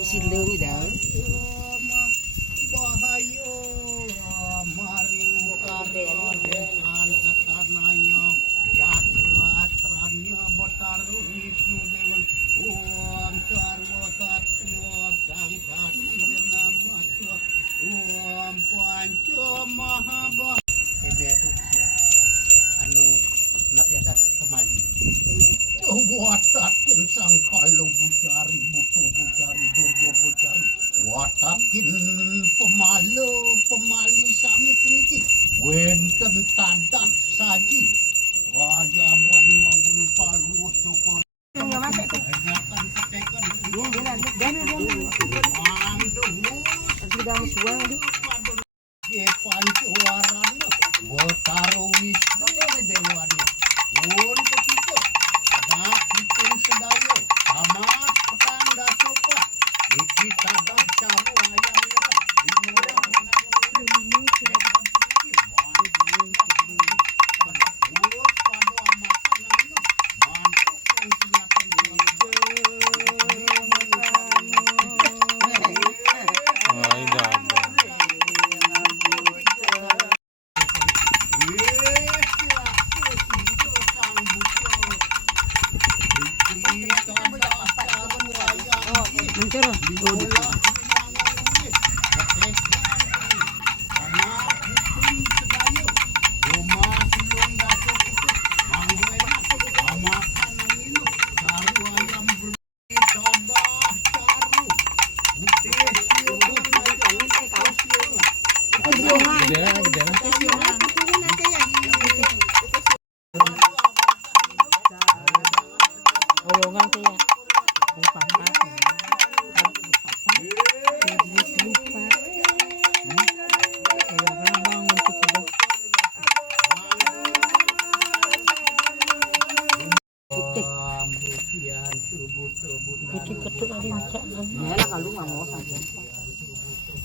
Isileung daw. Bahayo maring karon satanayo cakratranyo botar Wisnu Dewan Om sarwa satya sangkat namastu Om panca mahabah anu napiadat pemali watakin sangkalo bucari butuh bucari durga bucari watakin pemali sami puniki wenten tadah saji wajaban manggul palu syukur hajatan tekan pancuarannya botaro Wisnu Dewana untuk itu ada bikin sedayo amat petanda sopa kita dah caru ayamnya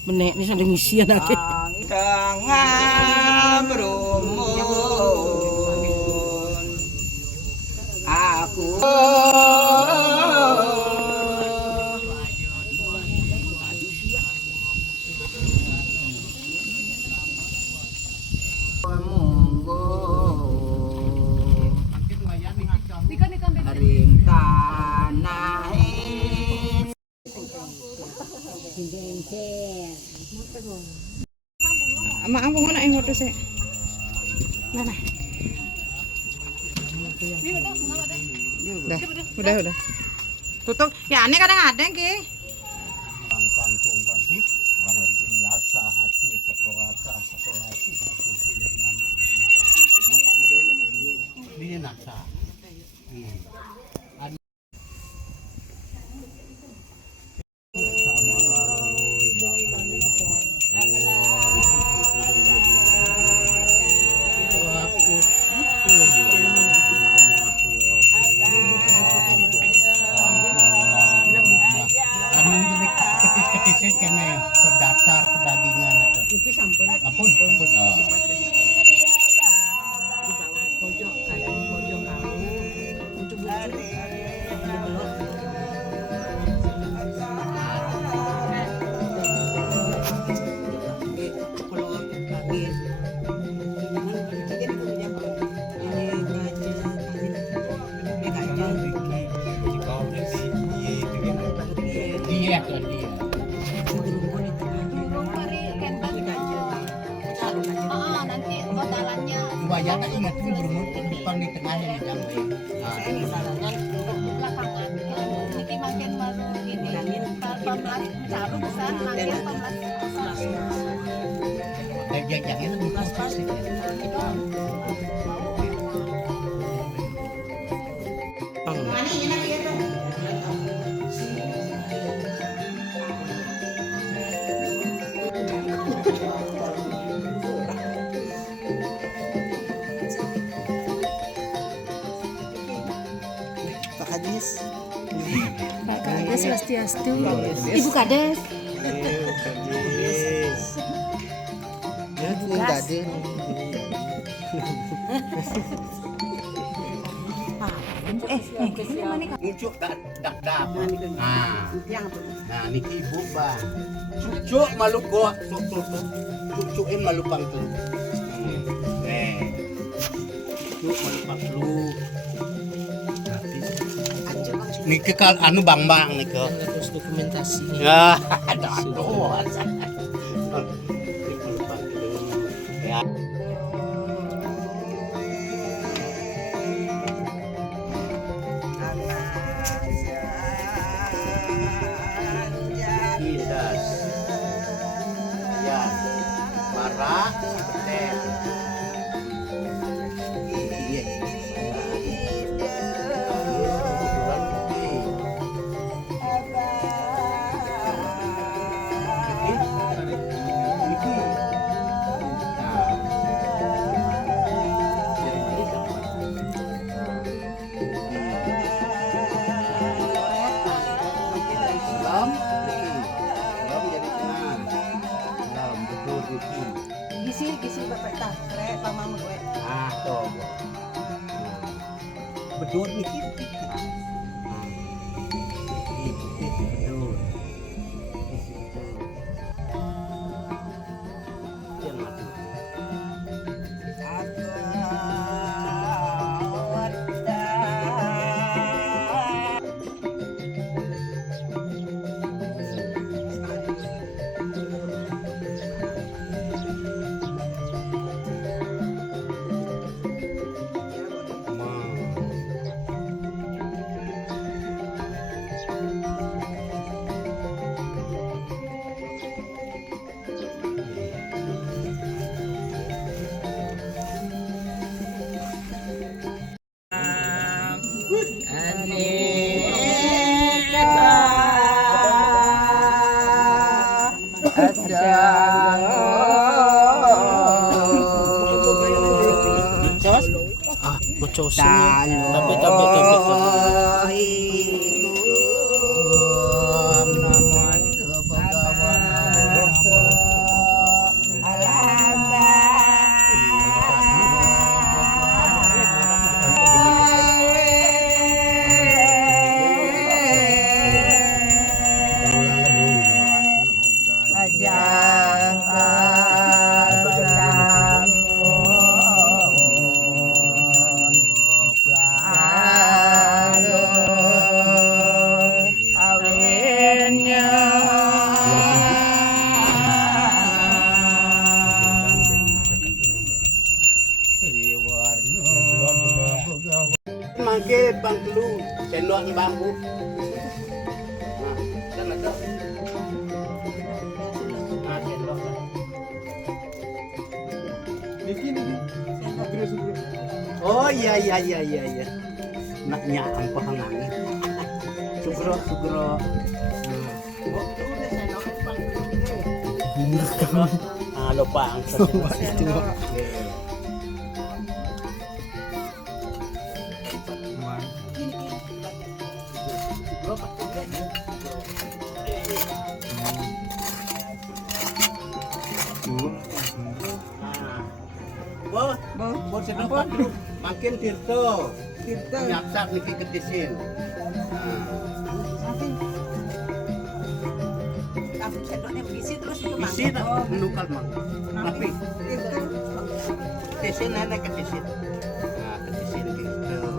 Menek ni sadeng isian lagi. Tengah berumun aku ring tanah ama ang muna ang motor saya. Mana? Udah. Tutup. Ya aneh kadang ada ki. pangkung wajib wajib asa hati sekolah hati ini naksa ketis-ketis kene dasar pedagingan atau Iki sampun. ampun Di bawah pojok kanan pojok kamu. Untuk dia kan dia nanti totalannya kebanyakan ingat itu berumur depan di tengah yang jam belakangan ini makin baru ini pelan baru besar makin pelan yang itu bukan pasti Pak Kades. Pak Kades Swastiastu. Ibu Kades. Ya tuh Kades. Ini mana Kak? Muncul dak. Nah, Yang apa? nah niki ibu bang. Cucuk malu gua, cucukin malu pang tu. Cucuk malu pang tu. Niki kal anu bang niki. Terus dokumentasi. Ya, aduh. Niki malu pang tu. Ya. Kidas. Ya. Marah, betel. Iya. Gisi bapak tak. Kere pamama gue. Ah, tuh. Bedul nih. Bedul. Yang mati. Ah, bocosin. Tapi. Mangke bang telu, sendok ni bambu. Nah, kan ada. Nah, sendok. Niki. Oh iya. Naknya angko hangangi. Sugro. Ah, lupa ang sendok. Makin Tirto. Nyaksak niki ketisin. Bisi tak menukal mang. Tapi ketisin ada ketisin. Nah, ketisin gitu.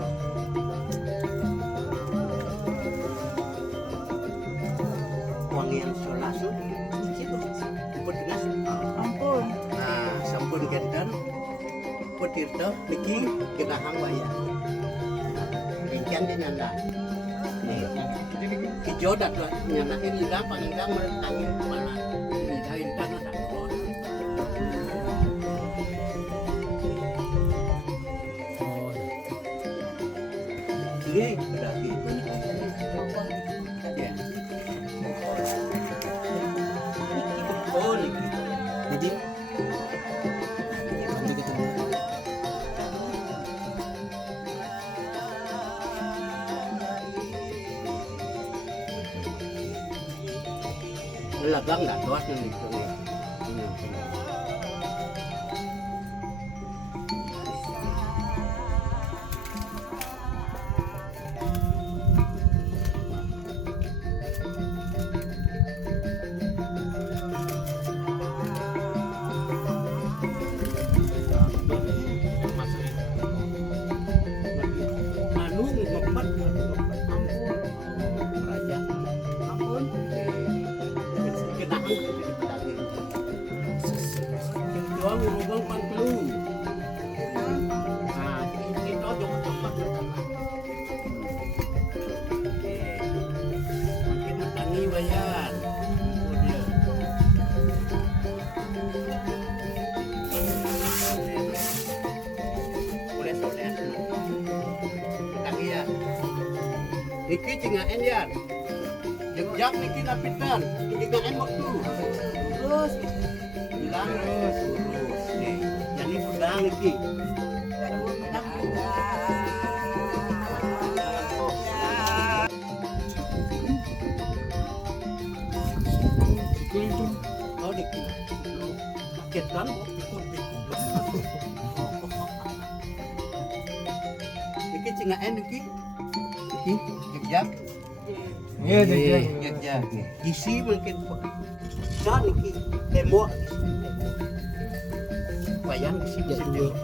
Wangian solasu. Pedengas. Ampun. Nah, sampun genten. Petirto niki genahang waya. Ikan din nanda. Kijodat lah nyanahin lidah panggang merentangin kepala. Lidahin tanah tak kuat. Ini udah gitu. Ya. Oh, niki. Jadi nanti ketemu. Lagang nggak tuas nih itu nih. Iki cingaen ya. Jak niki napitan. Cingaen waktu. Terus Bilang terus. Nih, jadi pedang iki. Oh niki. Ketan Iki cingaen iki. Iki jak. Iya, Jak. Isi mungkin kan iki tembok. Wayang isi bisa tembok.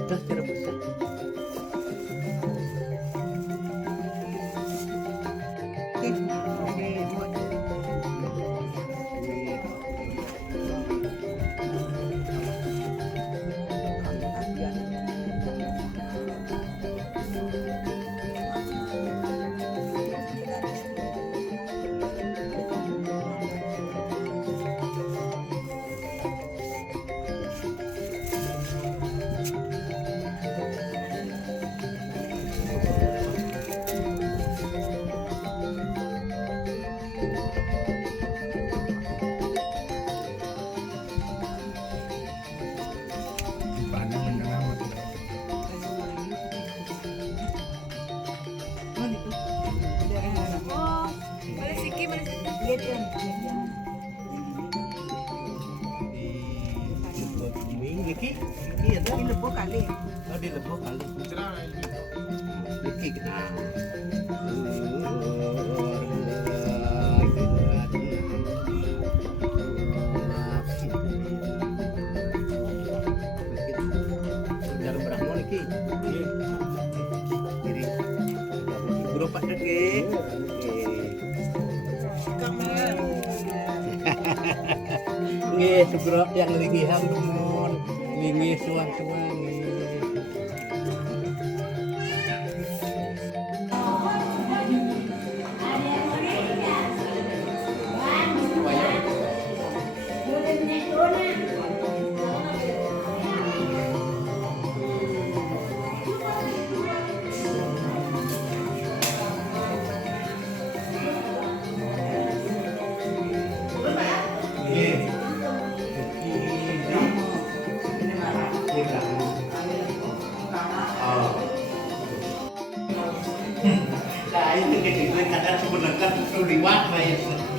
Atas cara besar. Iki ada Di lebo kali. oh di lebo kali. Iki kita. Jar Brahmo iki. Kiri. Guru Pak Deke. Nggih, segera yang lingihan temen. Lingi suang-suang nggih. Nah, ini kadang sebenarnya liwat lah ya.